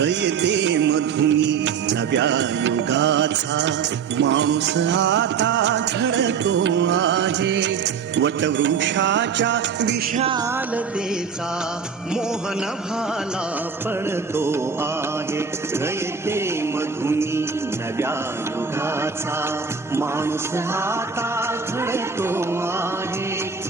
गयते मधुनी नव्या युगाचा. माणूस आता घडतो आहे. वटवृक्षाच्या विशालतेचा मोहन भाला पडतो आहे. गयते मधुनी नव्या युगाचा. माणूस आता घडतो आहे.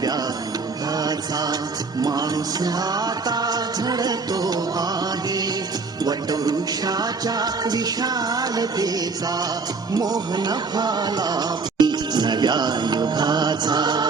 नव्या युगाचा माणूस आता झडतो आहे. वटवृक्षाच्या विशालतेचा मोहन फाला. नव्या युगाचा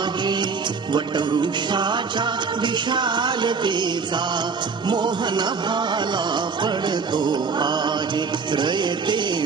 वटवृक्षाच्या विशालतेचा मोहन भाला पडतो आहे. रयते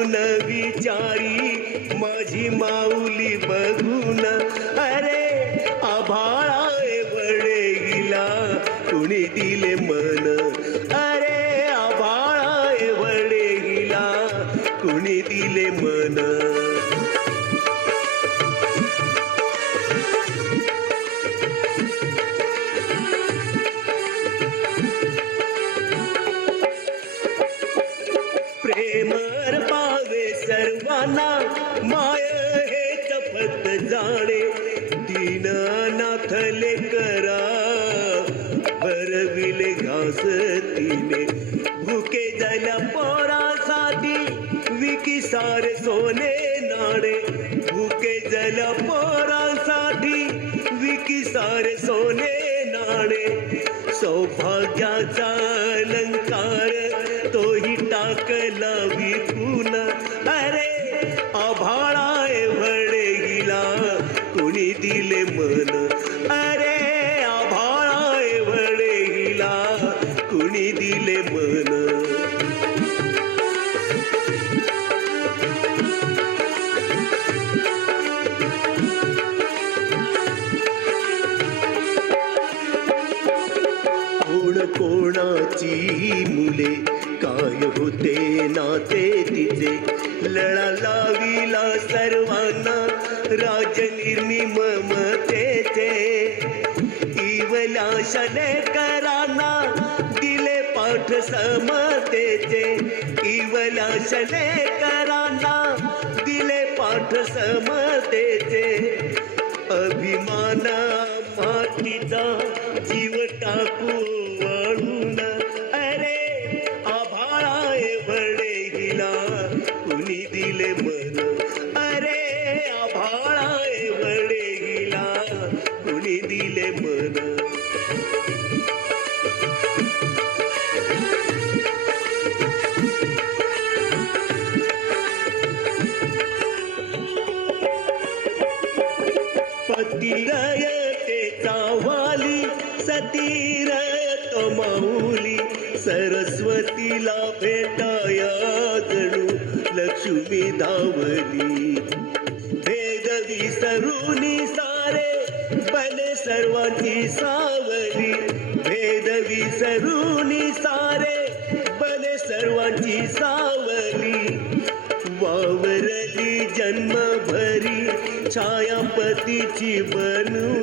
म्हणून विचारी माझी माऊली बघून. अरे आभाळा वडे गेला कुणी दिले जाणे दीननाथले करा. भरविले घास तिने भुके झाल्या पोरासाठी विकी सारे सोने नाणे. भुके झाल्या पोरासाठी विकी सारे सोने नाणे. सौभाग्याचा अलंकार दिले मन अरे आभाळाय वडेगिला कुणी दिले मन? कोण कोणाची मुले काय होते नाते तिचे? लळा लाविला सर्वांना राजनिर्मी ममतेचे इवल्या कराना दिले पाठ समतेचे इवलाशने कराना दिले पाठ समतेचे अभिमान मातीचा जीव टाकू भेटाया जणू लक्ष्मी धावली. भेद विसरुनी सारे बने सर्वांची सावली. भेद विसरुनी सारे बने सर्वांची सावली. वावरली जन्मभरी छायापतीची बनून